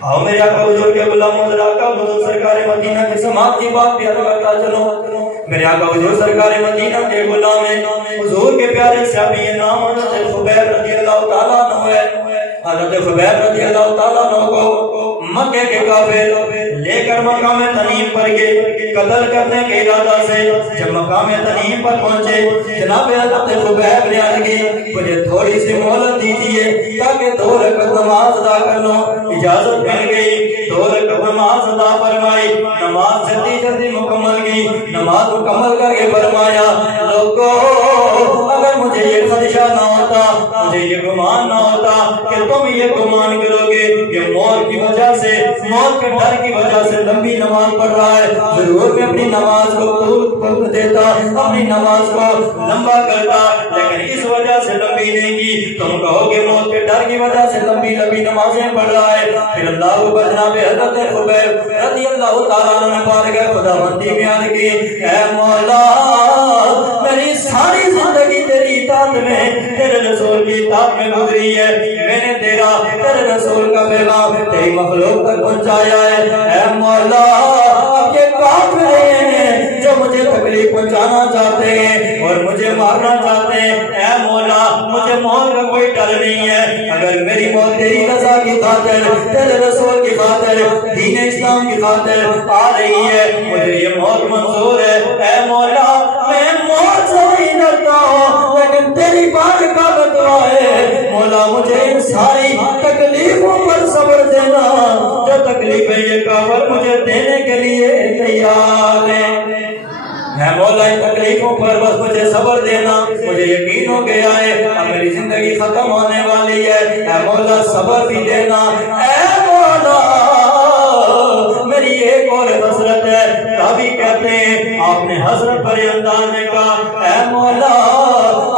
آؤ میرے آقا حضور کے غلاموں ذرا آقا حضور سرکار مدینہ کی سماعت کی بات بیان کرتا چلو۔ میرے آقا حضور سرکار مدینہ کے غلام حضور کے پیارے صحابی نام حضرت خبیب رضی اللہ تعالیٰ عنہ ہے۔ حضرت خبیب رضی اللہ تعالیٰ عنہ کو مکے کے کافر لے کر مقام تنعیم پر گئے قتل کرنے کے ارادہ سے۔ جب مقام تنعیم پر پہنچے جناب حضرت خبیب نے عرض کی مجھے تھوڑی سی مہلت دیجیے تاکہ 2 رکعت نماز ادا کر لوں۔ اجازت مل گئی، 2 رکعت نماز ادا فرمائی، نماز جلدی جلدی مکمل کی۔ نماز مکمل کر کے فرمایا لوگو اگر مجھے یہ خدشہ نہ ہوتا، مجھے یہ گمان نہ ہوتا کہ تم یہ گمان کرو گے کہ موت کی وجہ سے، موت کے ڈر کی وجہ سے لمبی نماز پڑھ رہا ہے، ضرور میں اپنی نماز کو طول دیتا، اپنی نماز کو لمبا کرتا، لیکن اس وجہ سے لمبی نہیں کی۔ تم کہو گے موت کے ڈر کی وجہ سے لمبی لمبی نمازیں پڑھ رہا ہے۔ پھر اللہ کو جناب حضرت خبیب رضی اللہ تعالیٰ عنہ نے پارگاہ خداوندی میں عرض کی اے مولا میری ساری زندگی تیری اطاعت میں، تیرے رسول کی اطاعت میں گزری ہے، میں نے تیرے رسول کا پیغام تیری مخلوق تک پہنچایا ہے۔ اے مولا اب یہ کافر ہیں جو مجھے تکلیف پہنچانا چاہتے ہیں اور مجھے مارنا چاہتے ہیں، اے مولا مجھے موت کا کوئی ڈر نہیں ہے، اگر میری موت تیری رضا کی خاطر، تیرے رسول کی خاطر، دین اسلام کی خاطر آ رہی ہے، مجھے یہ موت منظور ہے۔ اے مولا میں موت سے نہیں ڈرتا ہوں لیکن تیری بارگاہ میں دعا ہے مولا مجھے ان ساری تکلیفوں پر صبر دینا جو تکلیفیں یہ کافر مجھے دینے کے لیے تیار ہے۔ اے مولا ان تکلیفوں پر بس مجھے صبر دینا، مجھے یقین ہو گیا ہے اب میری زندگی ختم ہونے والی ہے، اے مولا صبر بھی دینا۔ اے مولا میری ایک اور حسرت ہے، کبھی کہتے ہیں آپ نے حسرت پر انداز میں کہا اے مولا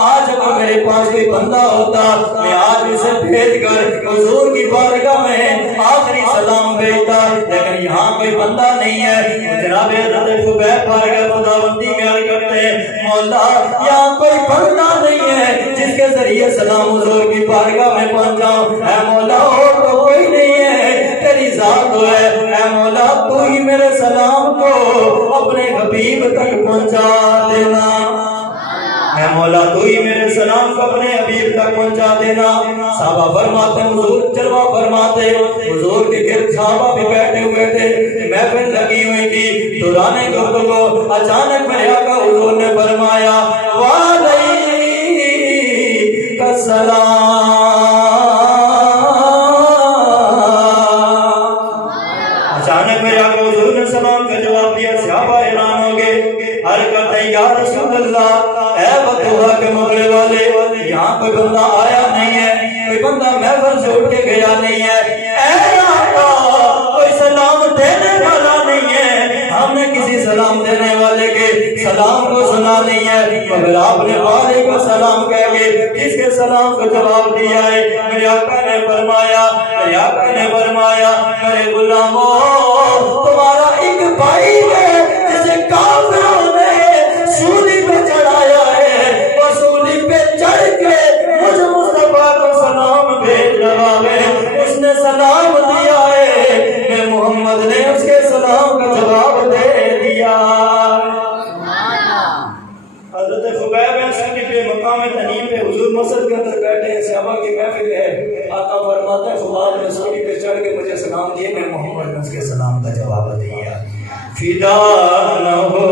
آج اگر میرے پاس کوئی بندہ ہوتا میں آج اسے بھیج کر حضور کی بارگاہ میں آخری سلام بھیجتا، لیکن یہاں کوئی بندہ نہیں ہے۔ جناب حضرت خبیب بارگاہ خداوندی میں عرض کرتے ہیں مولا یہاں کوئی بندہ نہیں ہے جس کے ذریعے سلام حضور کی بارگاہ میں پہنچاؤں، اے مولا اور تو کوئی نہیں ہے، تیری ذات تو ہے، اے مولا تو ہی میرے سلام کو اپنے حبیب تک پہنچا دینا، اے مولا تو ہی میرے سلام کو اپنے حبیب تک پہنچا دینا۔ صحابہ فرماتے حضور جلوہ فرماتے، حضور کے گرد صحابہ بھی بیٹھے ہوئے تھے، محفل لگی ہوئی تھی، دوران گفتگو اچانک میرے آقا حضور نے فرمایا وعلیک السلام۔ اچانک میرے آقا حضور نے سلام کا جواب دیا، صحابہ حیران ہو گئے، عرض کرتے یا رسول اللہ اے بطوحہ کے مغلے والے یہاں کوئی بندہ آیا نہیں ہے، کوئی بندہ محفل سے اٹھ کے گیا نہیں ہے، اے آقا کوئی سلام دینے والا نہیں ہے، ہم نے کسی سلام دینے والے کے سلام کو سنا نہیں ہے، مگر آپ نے وعلیکم السلام کہہ کے اس کے سلام کو جواب دیا ہے۔ میرے آقا نے فرمایا میرے غلاموں تمہارا ایک بھائی ہے جسے کافروں نے سولی پہ چڑھایا ہے، وہ سولی پہ چڑھ کے مجھے مصطفیٰ کو سلام بھیج رہا ہے، اس نے سلام دیا ہے، میں محمد نے اس کے سلام کا جواب دے دیا۔ حضرت خبیب سنی پہ مقام تنعیم پہ حضور مسجد کے اندر بیٹھے ہیں، صحابہ کی محفل ہے، آقا فرماتا ہے خبیب نے سولی پہ چڑھ کے مجھے سلام دیے، میں محمد نے اس کے سلام کا جواب دیا۔ فدا نہ ہو